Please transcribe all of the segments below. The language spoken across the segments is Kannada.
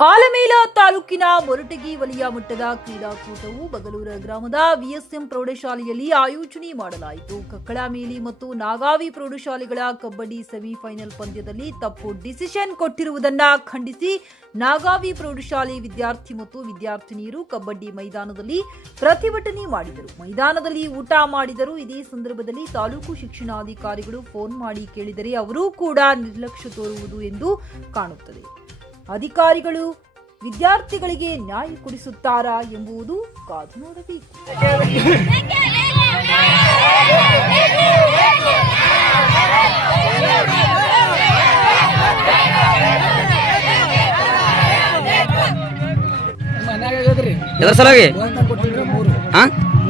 ಆಲಮೇಲ ತಾಲೂಕಿನ ಮೊರಟಗಿ ವಲಯ ಮಟ್ಟದ ಕ್ರೀಡಾಕೂಟವು ಬಗಲೂರ ಗ್ರಾಮದ ವಿಎಸ್ಎಂ ಪ್ರೌಢಶಾಲೆಯಲ್ಲಿ ಆಯೋಜನೆ ಮಾಡಲಾಯಿತು. ಕಕ್ಕಳಮೇಲಿ ಮತ್ತು ನಾಗಾವಿ ಪ್ರೌಢಶಾಲೆಗಳ ಕಬಡ್ಡಿ ಸೆಮಿಫೈನಲ್ ಪಂದ್ಯದಲ್ಲಿ ತಪ್ಪು ಡಿಸಿಷನ್ ಕೊಟ್ಟಿರುವುದನ್ನ ಖಂಡಿಸಿ ನಾಗಾವಿ ಪ್ರೌಢಶಾಲೆ ವಿದ್ಯಾರ್ಥಿ ಮತ್ತು ವಿದ್ಯಾರ್ಥಿನಿಯರು ಕಬಡ್ಡಿ ಮೈದಾನದಲ್ಲಿ ಪ್ರತಿಭಟನೆ ಮಾಡಿದರು. ಮೈದಾನದಲ್ಲಿ ಊಟ ಮಾಡಿದರು. ಇದೇ ಸಂದರ್ಭದಲ್ಲಿ ತಾಲೂಕು ಶಿಕ್ಷಣಾಧಿಕಾರಿಗಳು ಫೋನ್ ಮಾಡಿ ಕೇಳಿದರೆ ಅವರೂ ಕೂಡ ನಿರ್ಲಕ್ಷ್ಯ ತೋರುವುದು ಎಂದು ಕಾಣುತ್ತದೆ. ಅಧಿಕಾರಿಗಳು ವಿದ್ಯಾರ್ಥಿಗಳಿಗೆ ನ್ಯಾಯ ಕೊಡಿಸುತ್ತಾರಾ ಎಂಬುದು ಕಾದು ನೋಡಬೇಕು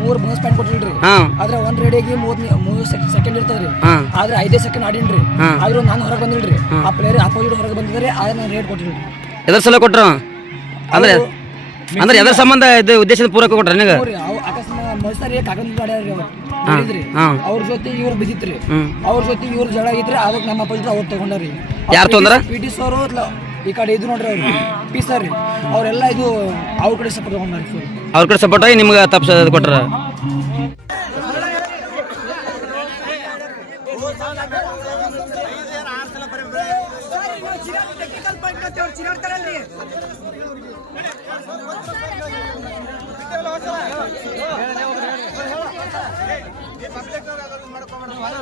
ಮೂರು ಬೋನಸ್ ಪ್ಯಾಂಟ್ ಕೊಟ್ಟಿಲ್ರಿ. ಆದ್ರೆ ಒಂದ್ ರೇಡಿಯಾಗಿ ಮೂರ್ ಮೂರು ಸೆಕೆಂಡ್ ಇರ್ತದ್ರಿ. ಆದ್ರೆ ಐದೇ ಸೆಕೆಂಡ್ ಆಡಿನ್ರಿ. ಆದ್ರೂ ನಾನು ಹೊರಗೆ ಬಂದಿಲ್ರಿ. ಆ ಪ್ಲೇಯರ್ ಅಪೋಸಿಟ್ ಹೊರಗೆ ಬಂದಿದ್ದಾರೆ ಆದ್ರೆ ನಾನು ರೇಟ್ ಕೊಟ್ಟಿಲ್ರಿ. ಎದ್ರ ಸಲ ಕೊಟ್ರ? ಅಂದ್ರೆ ಅಂದ್ರೆ ಎದ್ರ ಸಂಬಂಧ ಇದು ಉದ್ದೇಶದ ಪೂರಕ ಕೊಟ್ರ ನಿನಗ? ನೋಡ್ರಿ ಅವ್ ಅಕಸ್ಮಾತ್ ಮನುಷ್ಯರಿ ಕಾಕಂದ್ ಆಡ್ಯಾರ್ರಿ ಅವ್ರು. ಅವ್ರ ಜೊತೆ ಇವ್ರು ಬಿದ್ದಿತ್ರಿ. ಅವ್ರ ಜೊತೆ ಇವ್ರು ಜಗಳ ಐತ್ರಿ ಅದಕ್ಕೆ ನಮ್ಮ ಅಪೋಸಿಟ್ ಅವ್ರು ತಗೊಂಡಾರಿ. ಯಾರು ತೊಂದ್ರ? ಪಿ ಟಿ ಸರ್ ಈ ಕಡೆ ಇದು ನೋಡ್ರಿ ಅವ್ರು. ಪಿ ಸರ್ ಅವರೆಲ್ಲ ಇದು ಅವ್ರ ಕಡೆ ಸಪೋರ್ಟ್ ತಗೊಂಡ್ರಿ ಅವ್ರ ಕಡೆ ಸಪೋರ್ಟ್ ಆಗಿ ನಿಮ್ಗೆ ತಪ್ಪಿಸೋದು ಕೊಟ್ರ? ಟೆಕ್ನಿಕಲ್ ಪಾಯಿಂಟ್ ಅವ್ರು ಚಿರಾಡ್ತಾರಲ್ರಿ ಮಾಡ್ಕೊಂಡ್ರೆ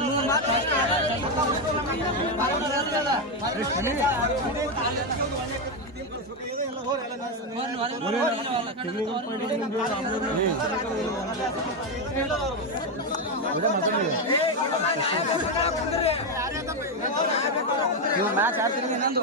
ಮ್ಯಾಚ್ ಆಡ್ತೀನಿ ನಂದು?